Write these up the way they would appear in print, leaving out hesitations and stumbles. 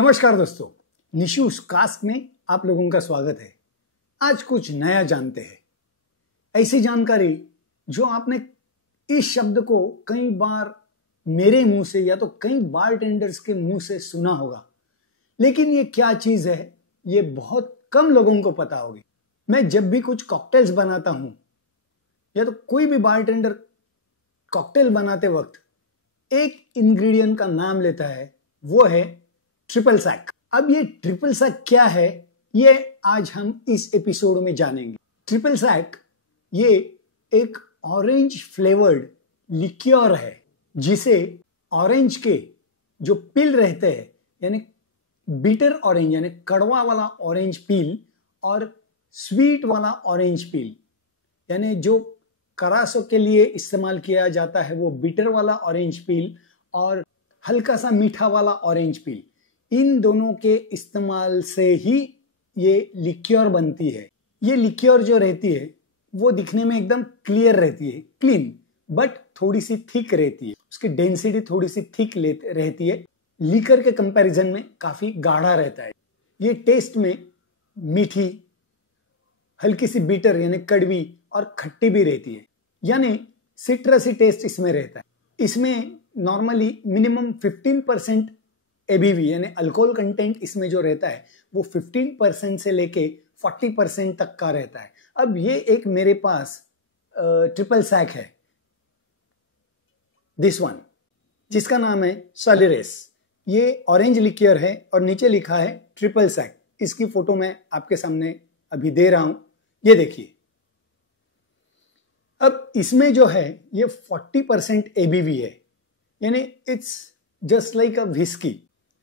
नमस्कार दोस्तों, निशूस कास्ट में आप लोगों का स्वागत है। आज कुछ नया जानते हैं, ऐसी जानकारी जो आपने इस शब्द को कई बार मेरे मुंह से या तो कई बारटेंडर्स के मुंह से सुना होगा, लेकिन ये क्या चीज है ये बहुत कम लोगों को पता होगी। मैं जब भी कुछ कॉकटेल्स बनाता हूं या तो कोई भी बारटेंडर कॉकटेल बनाते वक्त एक इंग्रेडिएंट का नाम लेता है, वो है ट्रिपल सैक। अब ये ट्रिपल सैक क्या है ये आज हम इस एपिसोड में जानेंगे। ट्रिपल सैक ये एक ऑरेंज फ्लेवर्ड लिक्योर है जिसे ऑरेंज के जो पील रहते हैं यानी बिटर ऑरेंज यानी कड़वा वाला ऑरेंज पील और स्वीट वाला ऑरेंज पील यानी जो करासो के लिए इस्तेमाल किया जाता है वो बिटर वाला ऑरेंज पील और हल्का सा मीठा वाला ऑरेंज पील, इन दोनों के इस्तेमाल से ही ये लिक्योर बनती है। ये लिक्योर जो रहती है वो दिखने में एकदम क्लियर रहती है, क्लीन, बट थोड़ी सी थिक रहती है। उसकी डेंसिटी थोड़ी सी थिक रहती है, लीकर के कंपैरिजन में काफी गाढ़ा रहता है। ये टेस्ट में मीठी, हल्की सी बिटर यानी कड़वी और खट्टी भी रहती है, यानी सिट्रसी टेस्ट इसमें रहता है। इसमें नॉर्मली मिनिमम 15% एबीवी यानी अल्कोहल कंटेंट इसमें जो रहता है वो 15% से लेके 40% तक का रहता है। अब ये एक मेरे पास ट्रिपल सैक है, दिस वन, जिसका नाम है सोलिरिस। ये ऑरेंज लिक्योर है और नीचे लिखा है ट्रिपल सैक। इसकी फोटो मैं आपके सामने अभी दे रहा हूं, ये देखिए। अब इसमें जो है ये 40% एबीवी है, यानी it's just like a whisky,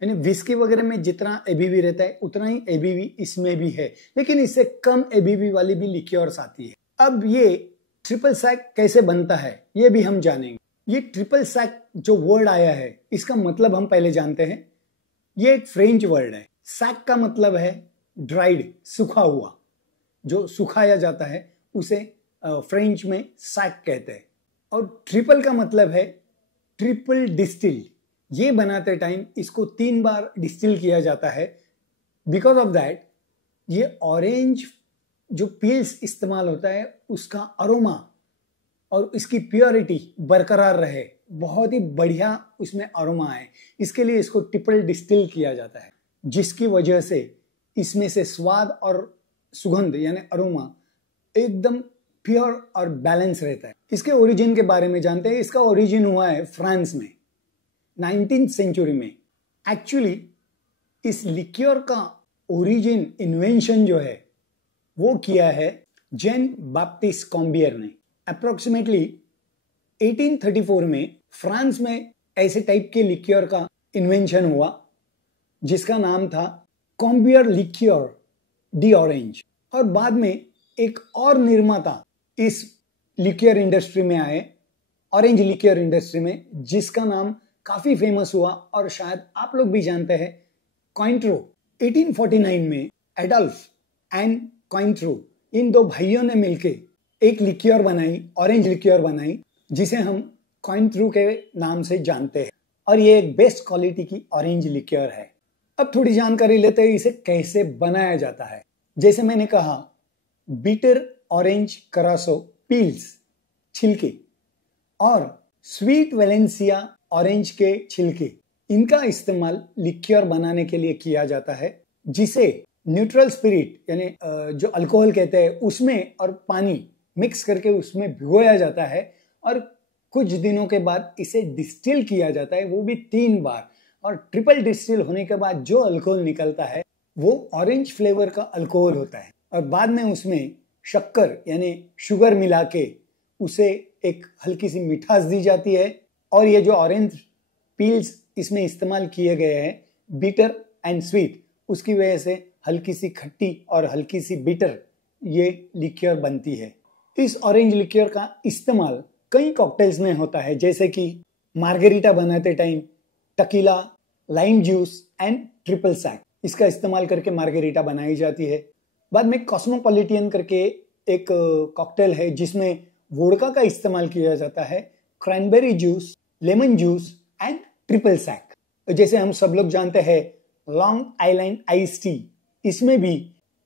यानी विस्की वगैरह में जितना एबीवी रहता है उतना ही एबीवी इसमें भी है, लेकिन इससे कम एबीवी वाली भी लिक्योर्स आती है। अब ये ट्रिपल सैक कैसे बनता है ये भी हम जानेंगे। ये ट्रिपल सैक जो वर्ड आया है इसका मतलब हम पहले जानते हैं। ये एक फ्रेंच वर्ड है। सैक का मतलब है ड्राइड, सूखा हुआ, जो सुखाया जाता है उसे फ्रेंच में सैक कहते हैं। और ट्रिपल का मतलब है ट्रिपल डिस्टिल। ये बनाते टाइम इसको 3 बार डिस्टिल किया जाता है। बिकॉज ऑफ दैट ये ऑरेंज जो पील्स इस्तेमाल होता है उसका अरोमा और इसकी प्योरिटी बरकरार रहे, बहुत ही बढ़िया उसमें अरोमा है, इसके लिए इसको ट्रिपल डिस्टिल किया जाता है, जिसकी वजह से इसमें से स्वाद और सुगंध यानी अरोमा एकदम प्योर और बैलेंस रहता है। इसके ओरिजिन के बारे में जानते हैं। इसका ओरिजिन हुआ है फ्रांस में 19th सेंचुरी में। एक्चुअली इस लिक्योर का ओरिजिन इन्वेंशन जो है वो किया है जैन बाप्टिस्ट कॉम्बियर ने। अप्रोक्सीमेटली 1834 में फ्रांस में ऐसे टाइप के लिक्योर का इन्वेंशन हुआ जिसका नाम था कॉम्बियर लिक्योर डी ऑरेंज। और बाद में एक और निर्माता इस लिक्योर इंडस्ट्री में आए, ऑरेंज लिक्योर इंडस्ट्री में, जिसका नाम काफी फेमस हुआ और शायद आप लोग भी जानते हैं, कॉइंट्रो। 1849 में एडल्फ एंड कॉइंट्रो इन दो भाइयों ने मिलके एक लिक्योर बनाई, ऑरेंज लिक्योर बनाई, जिसे हम कॉइंट्रो के नाम से जानते हैं। और ये एक बेस्ट क्वालिटी की ऑरेंज लिक्योर है। अब थोड़ी जानकारी लेते हैं इसे कैसे बनाया जाता है। जैसे मैंने कहा, बिटर ऑरेंज करासो पील्स, छिलके, और स्वीट वेलेंसिया ऑरेंज के छिलके, इनका इस्तेमाल लिक्योर बनाने के लिए किया जाता है, जिसे न्यूट्रल स्पिरिट यानी जो अल्कोहल कहते हैं उसमें और पानी मिक्स करके उसमें भिगोया जाता है और कुछ दिनों के बाद इसे डिस्टिल किया जाता है, वो भी 3 बार। और ट्रिपल डिस्टिल होने के बाद जो अल्कोहल निकलता है वो ऑरेंज फ्लेवर का अल्कोहल होता है। और बाद में उसमें शक्कर यानी शुगर मिला के उसे एक हल्की सी मिठास दी जाती है। और ये जो ऑरेंज पील्स इसमें इस्तेमाल किए गए हैं, बिटर एंड स्वीट, उसकी वजह से हल्की सी खट्टी और हल्की सी बिटर ये लिक्योर बनती है। इस ऑरेंज लिक्योर का इस्तेमाल कई कॉकटेल्स में होता है, जैसे कि मार्गेरिटा बनाते time tequila, lime juice and triple sec, इसका इस्तेमाल करके मार्गेरिटा बनाई जाती है। बाद में कॉस्मोपॉलिटियन करके एक कॉकटेल है जिसमें वोडका का इस्तेमाल किया जाता है, cranberry juice, lemon juice and triple sec. जैसे हम सब लोग जानते हैं लॉन्ग आइलैंड आइस टी, इसमें भी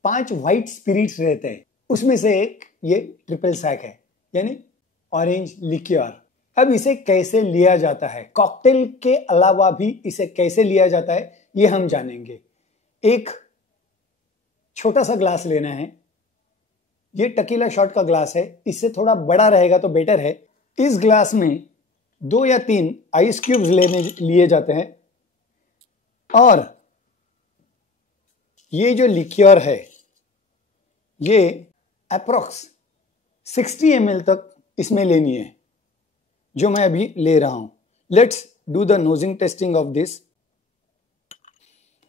5 व्हाइट स्पिरिट्स रहते हैं, उसमें से एक ये ट्रिपल सैक है, यानी ऑरेंज लिक्योर। अब इसे कैसे लिया जाता है, कॉकटेल के अलावा भी इसे कैसे लिया जाता है, ये हम जानेंगे। एक छोटा सा ग्लास लेना है, ये टकीला शॉट का ग्लास है, इससे थोड़ा बड़ा रहेगा तो बेटर है। इस ग्लास में 2 या 3 आइस क्यूब्स लिए जाते हैं, और ये जो लिक्योर है ये अप्रोक्स 60 ml तक इसमें लेनी है, जो मैं अभी ले रहा हूं। Let's do the नोजिंग testing of this.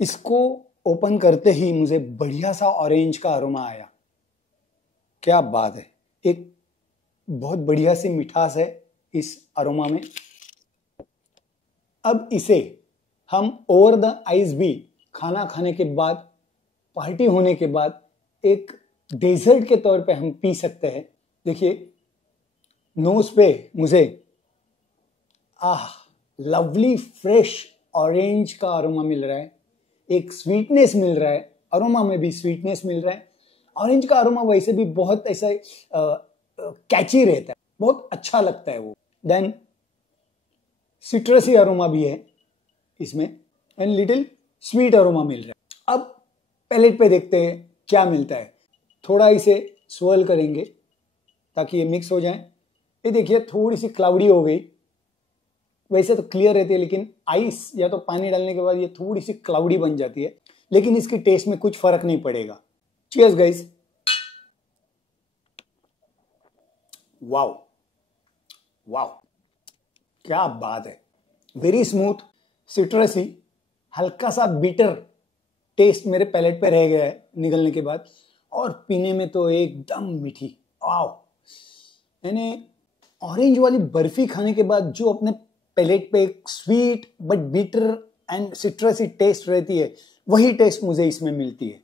इसको ओपन करते ही मुझे बढ़िया सा ऑरेंज का अरोमा आया। क्या बात है, एक बहुत बढ़िया सी मिठास है इस अरोमा में। अब इसे हम ओवर द आइस भी, खाना खाने के बाद, पार्टी होने के बाद एक डेजर्ट के तौर पे हम पी सकते हैं। देखिए नोज पे मुझे लवली फ्रेश ऑरेंज का अरोमा मिल रहा है, एक स्वीटनेस मिल रहा है, अरोमा में भी स्वीटनेस मिल रहा है। ऑरेंज का अरोमा वैसे भी बहुत ऐसा कैची रहता है, बहुत अच्छा लगता है वो। देन सिट्रसी अरोमा भी है इसमें, एंड लिटिल स्वीट अरोमा मिल रहा है। अब पैलेट पे देखते हैं क्या मिलता है। थोड़ा इसे स्वर्ल करेंगे ताकि ये मिक्स हो जाए। ये देखिए थोड़ी सी क्लाउडी हो गई, वैसे तो क्लियर रहती है, लेकिन आइस या तो पानी डालने के बाद ये थोड़ी सी क्लाउडी बन जाती है, लेकिन इसकी टेस्ट में कुछ फर्क नहीं पड़ेगा। Cheers guys. वाओ वाओ, क्या बात है, वेरी स्मूथ, सिट्रसी, हल्का सा बीटर टेस्ट मेरे पैलेट पे रह गया है निगलने के बाद, और पीने में तो एकदम मीठी। वाओ, मैंने ऑरेंज वाली बर्फी खाने के बाद जो अपने पैलेट पे एक sweet but bitter and citrusy taste रहती है, वही टेस्ट मुझे इसमें मिलती है।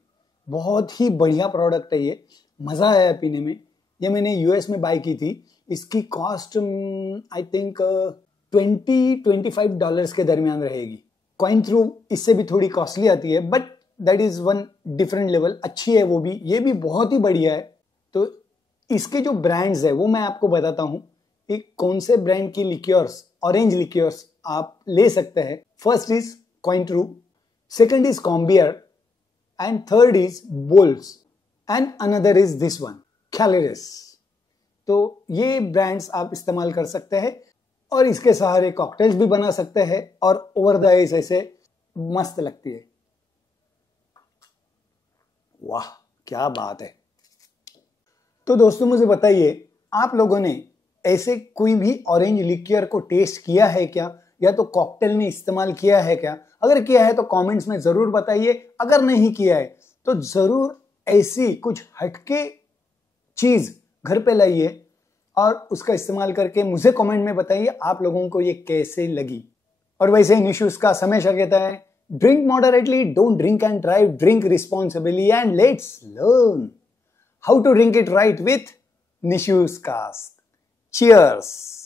बहुत ही बढ़िया प्रोडक्ट है ये, मज़ा आया पीने में। ये मैंने यूएस में बाय की थी, इसकी कॉस्ट आई थिंक $20-25 के दरमियान रहेगी। कॉइन थ्रू इससे भी थोड़ी कॉस्टली आती है, but that is one different level. अच्छी है वो भी, ये भी बहुत ही बढ़िया है। तो इसके जो ब्रांड्स है वो मैं आपको बताता हूँ कि कौन से ब्रांड की लिक्योर्स, ऑरेंज लिक्योर्स आप ले सकते हैं। First is Cointreau, second is Combier, and third is Bols, and another is this one Caleris. तो ये ब्रांड्स आप इस्तेमाल कर सकते हैं और इसके सहारे कॉकटेल्स भी बना सकते हैं और ओवर द आइस ऐसे मस्त लगती है। वाह क्या बात है। तो दोस्तों मुझे बताइए, आप लोगों ने ऐसे कोई भी ऑरेंज लिक्योर को टेस्ट किया है क्या, या तो कॉकटेल में इस्तेमाल किया है क्या? अगर किया है तो कमेंट्स में जरूर बताइए। अगर नहीं किया है तो जरूर ऐसी कुछ हटके चीज घर पे लाइए और उसका इस्तेमाल करके मुझे कमेंट में बताइए आप लोगों को ये कैसे लगी। और वैसे ही निशु उसका हमेशा कहता है, drink moderately, don't drink and drive, drink responsibly, and let's learn how to drink it right with निशु's cast. Cheers.